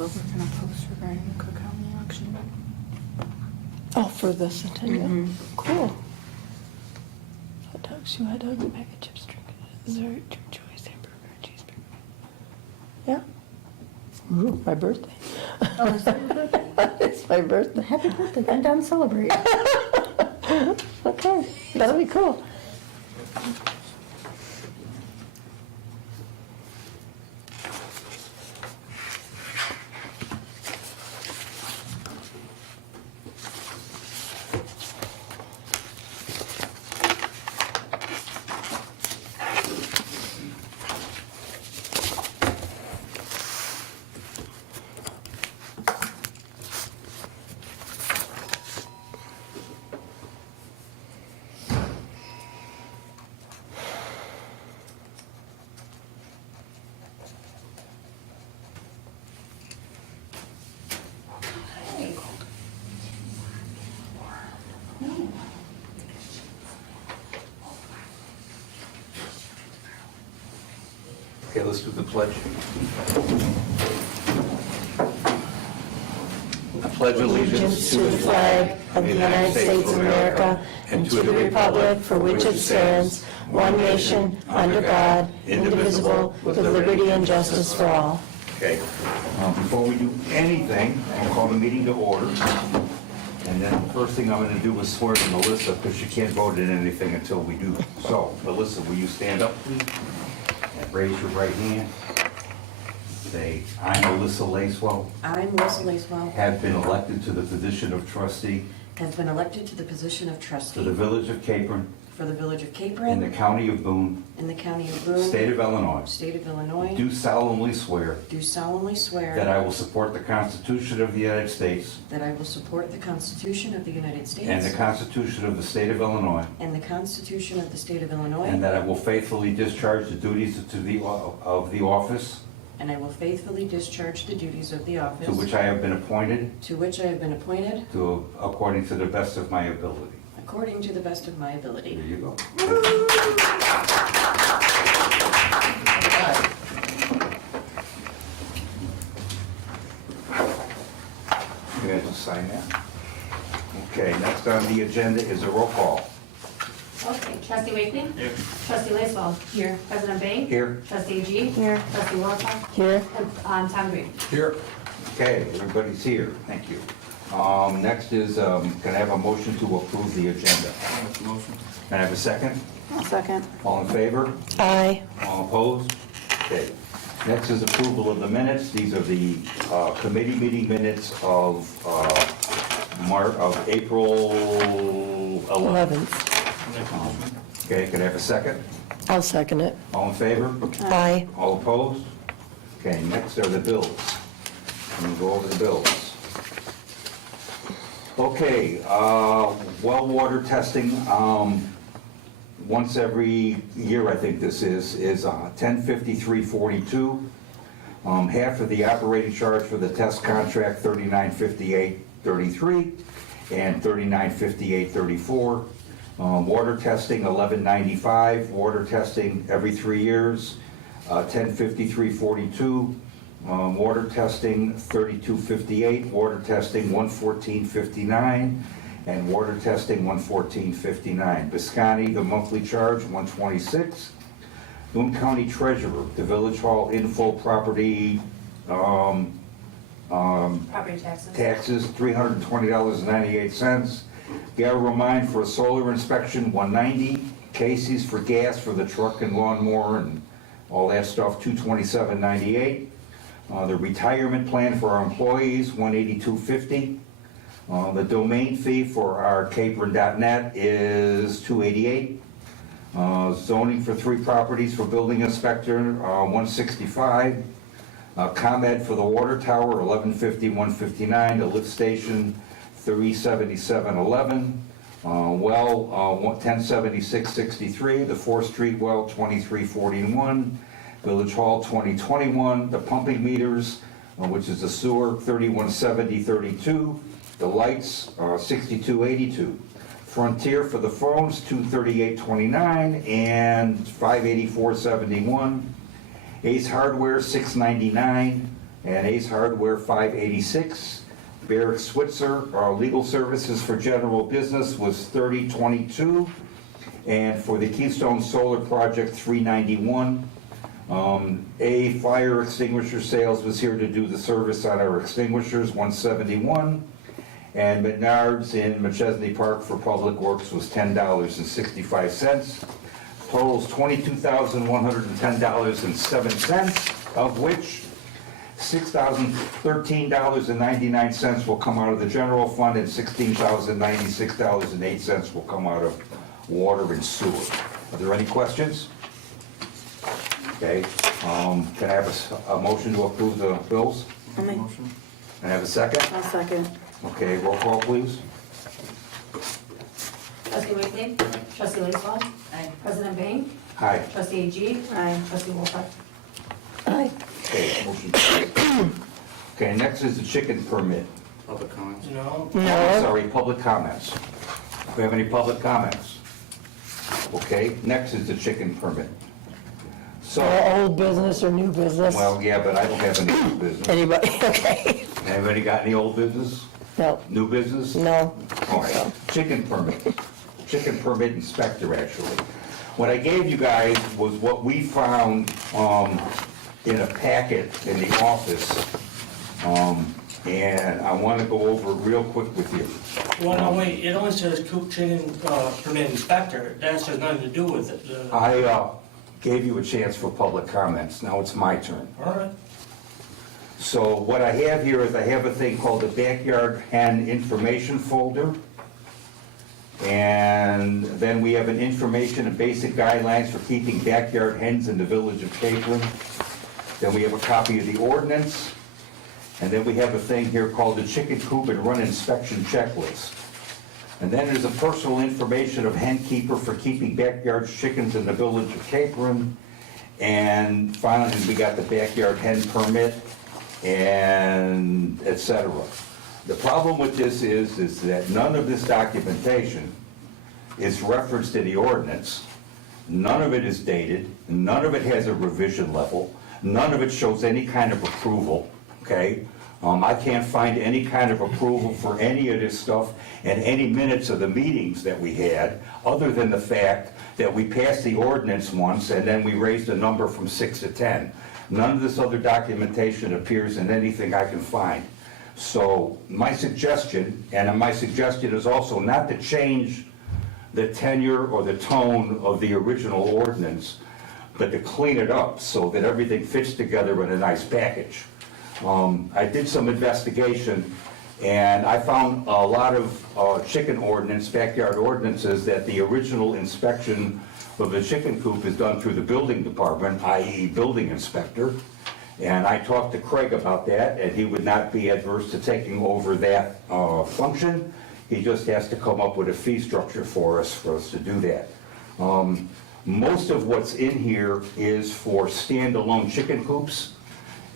what we're gonna post regarding the Cook County auction. Oh, for the centennial? Mhm. Cool. Hot dogs, 2 hot dogs, a bag of chips, drink, dessert, two choice, hamburger, cheeseburger. Yeah. Ooh, my birthday. Oh, is that your birthday? It's my birthday. Happy birthday, come down and celebrate. Okay, that'll be cool. Okay, let's do the pledge. I pledge Allegiance to the flag of the United States of America and to the republic for which it stands, one nation, under God, indivisible, with liberty and justice for all. Okay, before we do anything, I'll call the meeting to order. And then the first thing I'm going to do is swear to Melissa, because she can't vote in anything until we do. So, Melissa, will you stand up, please? And raise your right hand. Say, I, Melissa Lacewell, I, Melissa Lacewell, have been elected to the position of trustee have been elected to the position of for the trustee Village of Capron for the Village of in the Capron County of Boone, in the County of Boone, State of Illinois. State of Illinois. Do solemnly swear Do solemnly swear that I will support the Constitution of the United States that I will support the Constitution of the United States and the Constitution of the State of Illinois, and the Constitution of the State of Illinois, and that I will faithfully discharge the duties of the office and I will faithfully discharge the duties of the office to which I have been appointed to which I have been appointed according to the best of my ability. according to the best of my ability. There you go. You guys will sign that. Okay, next on the agenda is a roll call. Okay, trustee Wakeling? Here. Trustee Lacewell? Here. President Bang? Here. Trustee G? Here. Trustee Warfel? Here. And Tom Green? Here. Okay, everybody's here, thank you. Next is, can I have a motion to approve the agenda? Motion. Can I have a second? I'll second. All in favor? Aye. All opposed? Okay. Next is approval of the minutes. These are the committee meeting minutes of April 11th. 11th. Okay, can I have a second? I'll second it. All in favor? Aye. All opposed? Okay, next are the bills. We'll go over the bills. Okay, well water testing, once every year, I think this is $1053.42. Half of the operating charge for the test contract, $3958.33, and $3958.34. Water testing, $1195. Water testing every 3 years, $1053.42. Water testing, $3258. Water testing, $114.59. And water testing, $114.59. Biscotti, the monthly charge, $126. Boone County Treasurer, the Village Hall info property Property taxes? taxes, $320.98. Gallo Mine for a solar inspection, $190. Casey's for gas for the truck and lawnmower and all that stuff, $227.98. The retirement plan for our employees, $182.50. The domain fee for our capron.net is $288. Zoning for 3 properties for building inspector, $165. ComEd for the water tower, $1150, $159. The lift station, $377.11. Well, $1076.63. The 4th Street well, $23.41. Village Hall, $20.21. The pumping meters, which is the sewer, $31.70.32. The lights, $62.82. Frontier for the phones, $238.29 and $584.71. Ace Hardware, $699. and Ace Hardware 586. Barrett Switzer, legal services for general business was 3022. And for the Keystone Solar Project, 391. A Fire Extinguisher Sales was here to do the service on our extinguishers, 171. And Menards in McChesney Park for Public Works was $10.65. Totals $22,110.07, of which $6,013.99 will come out of the general fund and $16,096.08 will come out of water and sewer. Are there any questions? Okay, can I have a motion to approve the bills? I'll make, Can I have a second? I'll second. Okay, roll call, please. Trustee Wakely? Trustee Lacewell? Aye. President Bain? Aye. Trustee AG? Aye. Trustee Wolfett? Aye. Okay, motion carries. Okay, next is the chicken permit. Public comments? I'm No. sorry, public comments. Do we have any public comments? Okay, next is the chicken permit. So, Old business or new business? well, yeah, but I don't have any new business. Anybody? Okay. Anybody got any old business? No. New business? No. All right, chicken permit inspector, actually. What I gave you guys was what we found in a packet in the office, and I want to go over it real quick with you. Well, no, wait, it only says coop chicken permit inspector, that has nothing to do with it. I gave you a chance for public comments, now it's my turn. All right, So what I have here is I have a thing called the Backyard Hen Information Folder. And then we have an information and basic guidelines for keeping backyard hens in the village of Capron. Then we have a copy of the ordinance. And then we have a thing here called the chicken coop and run inspection checklist. And then there's a personal information of hen keeper for keeping backyard chickens in the village of Capron. And finally, we got the backyard hen permit and et cetera. The problem with this is that none of this documentation is referenced in the ordinance. None of it is dated, none of it has a revision level, none of it shows any kind of approval, okay? I can't find any kind of approval for any of this stuff in any minutes of the meetings that we had, other than the fact that we passed the ordinance once and then we raised the number from 6 to 10. None of this other documentation appears in anything I can find. So my suggestion, and my suggestion is also not to change the tenure or the tone of the original ordinance, but to clean it up so that everything fits together in a nice package. I did some investigation, and I found a lot of chicken ordinance, backyard ordinances, that the original inspection of the chicken coop is done through the building department, i.e. building inspector. And I talked to Craig about that, and he would not be adverse to taking over that function. He just has to come up with a fee structure for us to do that. Most of what's in here is for standalone chicken coops.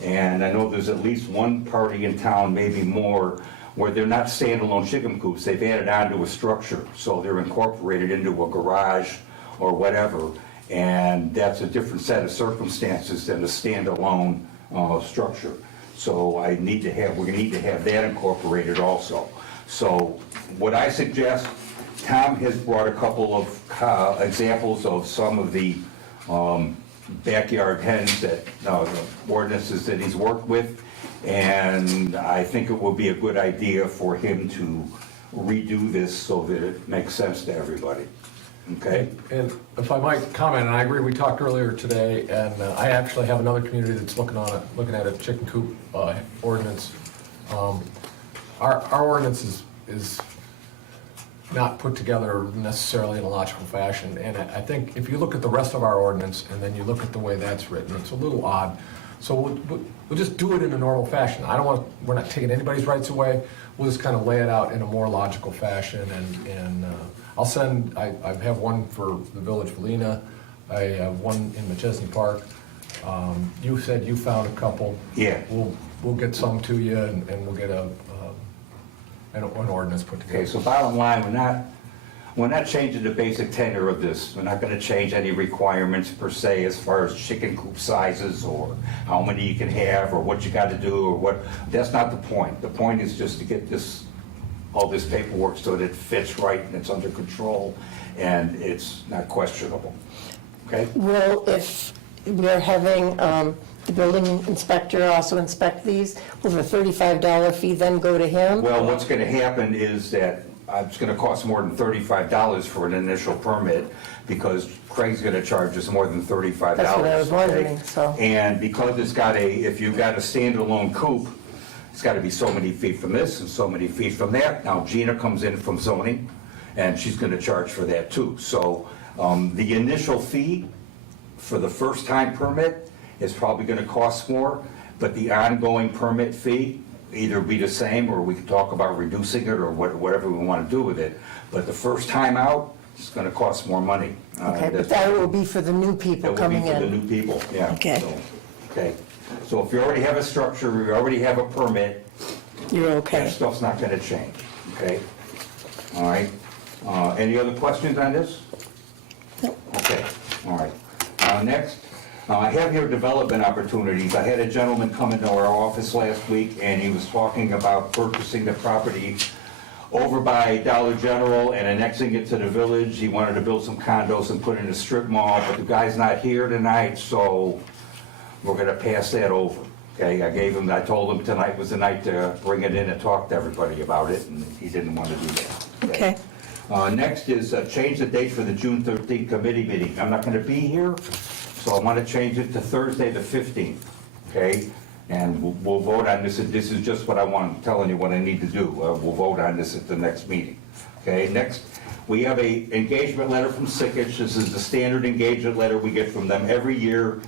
And I know there's at least one party in town, maybe more, where they're not standalone chicken coops. They've added onto a structure, so they're incorporated into a garage or whatever. And that's a different set of circumstances than a standalone structure. So we're gonna need to have that incorporated also. So what I suggest, Tom has brought a couple of examples of some of the backyard hens that, the ordinances that he's worked with, and I think it would be a good idea for him to redo this so that it makes sense to everybody. Okay? And if I might comment, and I agree, we talked earlier today, and I actually have another community that's looking at a chicken coop ordinance. Our ordinance is not put together necessarily in a logical fashion, and I think if you look at the rest of our ordinance, and then you look at the way that's written, it's a little odd. So we'll just do it in a normal fashion. We're not taking anybody's rights away, we'll just kind of lay it out in a more logical fashion, and I'll send, I have one for the Village of Lena, I have one in McChesney Park. You said you found a couple. Yeah. We'll get some to you, and we'll get an ordinance put together. Okay, so bottom line, we're not changing the basic tenor of this. We're not gonna change any requirements per se as far as chicken coop sizes or how many you can have or what you gotta do or what, that's not the point. The point is just to get this, all this paperwork so that it fits right and it's under control and it's not questionable, okay? Well, if we're having the building inspector also inspect these, will the $35 fee then go to him? Well, what's gonna happen is that it's gonna cost more than $35 for an initial permit because Craig's gonna charge us more than $35. That's what I was wondering, okay? so. And because it's got if you've got a standalone coop, it's gotta be so many feet from this and so many feet from that. Now Gina comes in from zoning and she's gonna charge for that too. So, the initial fee for the first time permit is probably gonna cost more, but the ongoing permit fee either be the same, or we can talk about reducing it, or whatever we wanna do with it. But the first time out, it's gonna cost more money. Okay, but that will be for the new people coming That will be for the in. new people, yeah. Okay. So, okay, so if you already have a structure, you already have a permit, You're that okay. stuff's not gonna change, okay? All right, any other questions on this? No. Okay, all right. Next, I have here development opportunities. I had a gentleman come into our office last week, and he was talking about purchasing the property over by Dollar General and annexing it to the village. He wanted to build some condos and put in a strip mall, but the guy's not here tonight, so we're gonna pass that over. Okay, I told him tonight was the night to bring it in and talk to everybody about it, and he didn't want to do that. Okay. Next is change the date for the June 13th committee meeting. I'm not gonna be here, so I want to change it to Thursday, the 15th, okay? And we'll vote on this. This is just what I'm telling you what I need to do. We'll vote on this at the next meeting, okay? Next, we have a engagement letter from Sickich. This is the standard engagement letter we get from them every year.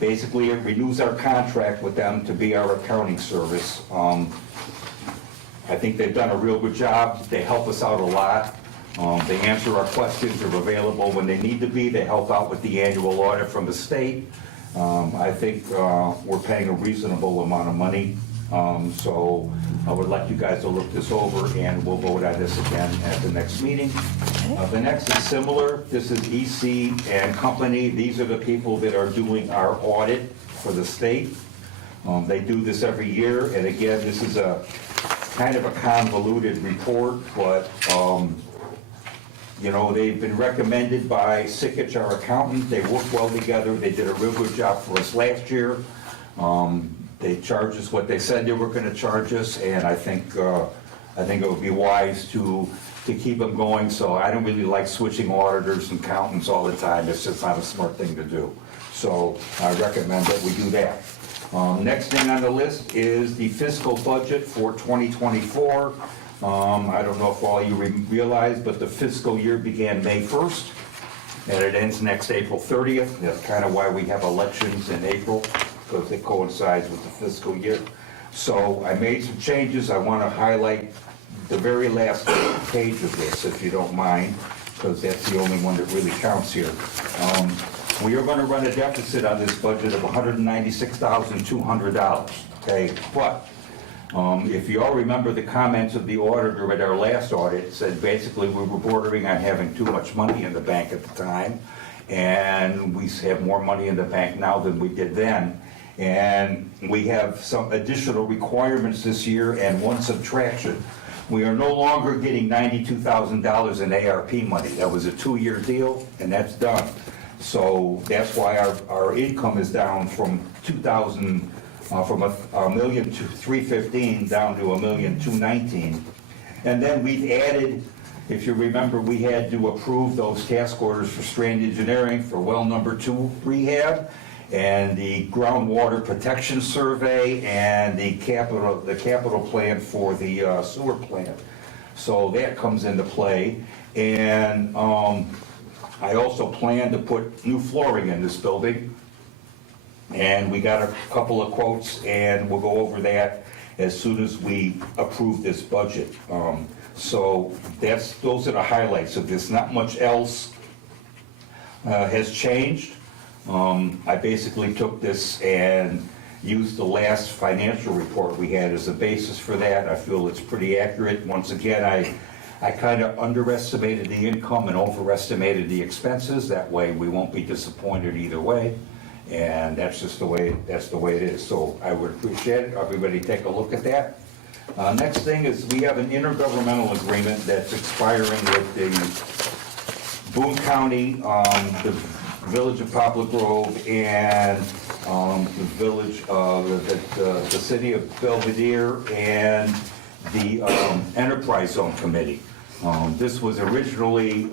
Basically, it renews our contract with them to be our accounting service. I think they've done a real good job. They help us out a lot. They answer our questions, they're available when they need to be, they help out with the annual audit from the state. I think we're paying a reasonable amount of money, so I would like you guys to look this over, and we'll vote on this again at the next meeting. The next is similar. This is EC and Company. These are the people that are doing our audit for the state. They do this every year, and again, this is a kind of a convoluted report, but you know, they've been recommended by Sickich, our accountant. They work well together. They did a real good job for us last year. They charged us what they said they were going to charge us, and I think it would be wise to keep them going. So I don't really like switching auditors and accountants all the time. It's just not a smart thing to do. So I recommend that we do that. Next thing on the list is the fiscal budget for 2024. I don't know if all you realize, but the fiscal year began May 1st, and it ends next April 30th. That's kind of why we have elections in April, because it coincides with the fiscal year. So I made some changes. I want to highlight the very last page of this, if you don't mind, because that's the only one that really counts here. We are going to run a deficit on this budget of $196,200, okay? But if you all remember the comments of the auditor at our last audit, said basically we were bordering on having too much money in the bank at the time, and we have more money in the bank now than we did then. And we have some additional requirements this year and one subtraction. We are no longer getting $92,000 in ARP money. That was a 2-year deal, and that's done. So that's why our income is down from from $1,315,000 down to $1,219,000. And then we've added, if you remember, we had to approve those task orders for Strand Engineering for well number 2 rehab, and the groundwater protection survey, and the capital plan for the sewer plant. So that comes into play. And I also plan to put new flooring in this building. And we got a couple of quotes, and we'll go over that as soon as we approve this budget. So those are the highlights of this. Not much else has changed. I basically took this and used the last financial report we had as a basis for that. I feel it's pretty accurate. Once again, I kind of underestimated the income and overestimated the expenses. That way, we won't be disappointed either way. And that's just the way it is. So I would appreciate it. Everybody take a look at that. Next thing is we have an intergovernmental agreement that's expiring with the Boone County, the Village of Poplar Grove, and the village, the city of Belvedere, and the Enterprise Zone Committee. This was originally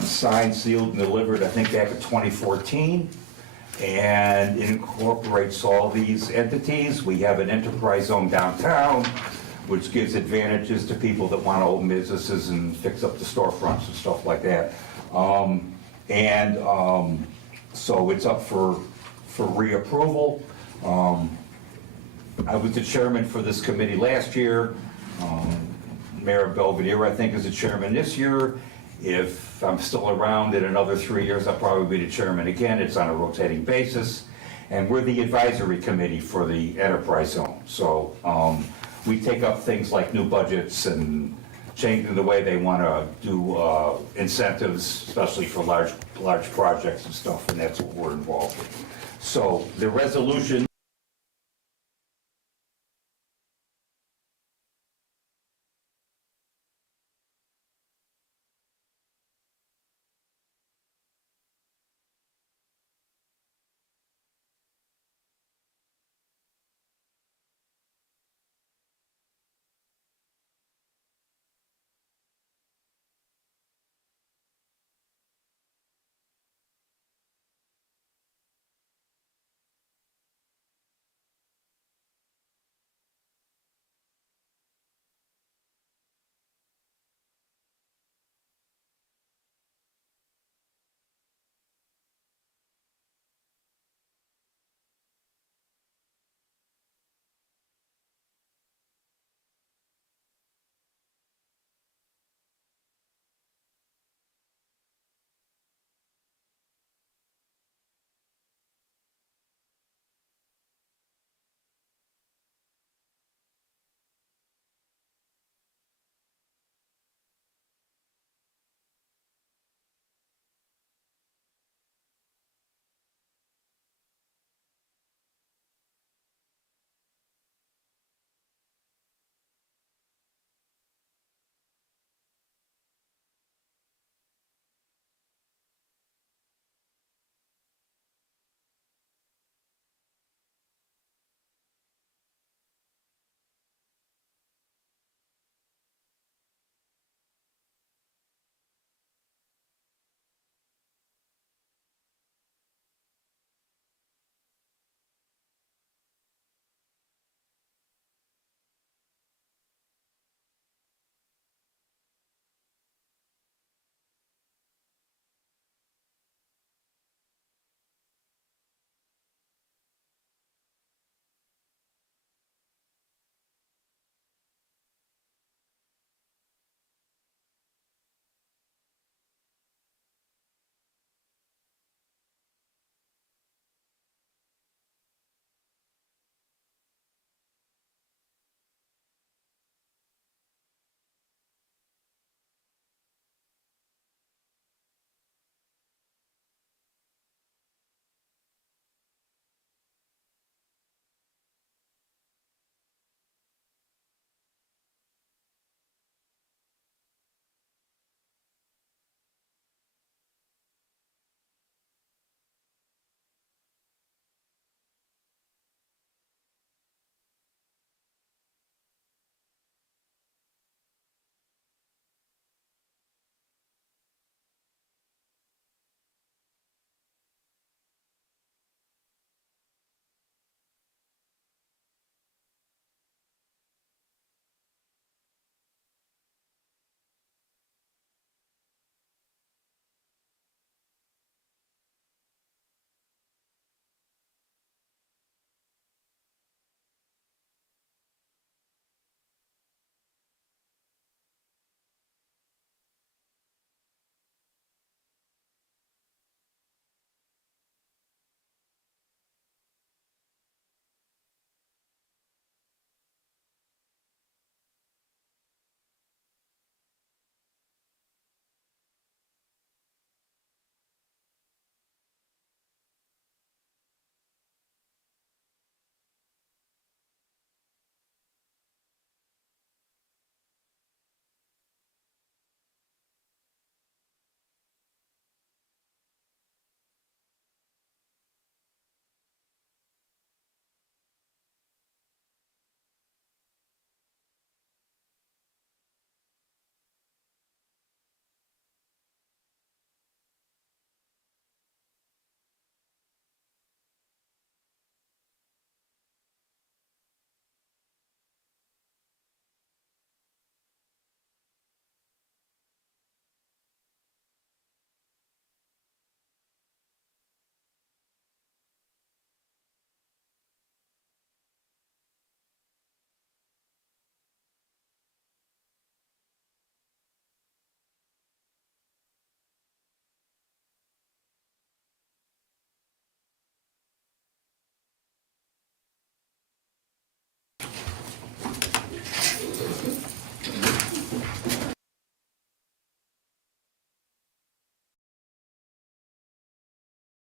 signed, sealed, and delivered, I think, back in 2014, and it incorporates all these entities. We have an enterprise zone downtown, which gives advantages to people that want to open businesses and fix up the storefronts and stuff like that. So it's up for reapproval. I was the chairman for this committee last year. Mayor Belvedere, I think, is the chairman this year. If I'm still around in another 3 years, I'll probably be the chairman again. It's on a rotating basis. And we're the advisory committee for the enterprise zone. So we take up things like new budgets and changing the way they want to do incentives, especially for large projects and stuff, and that's what we're involved in. So the resolution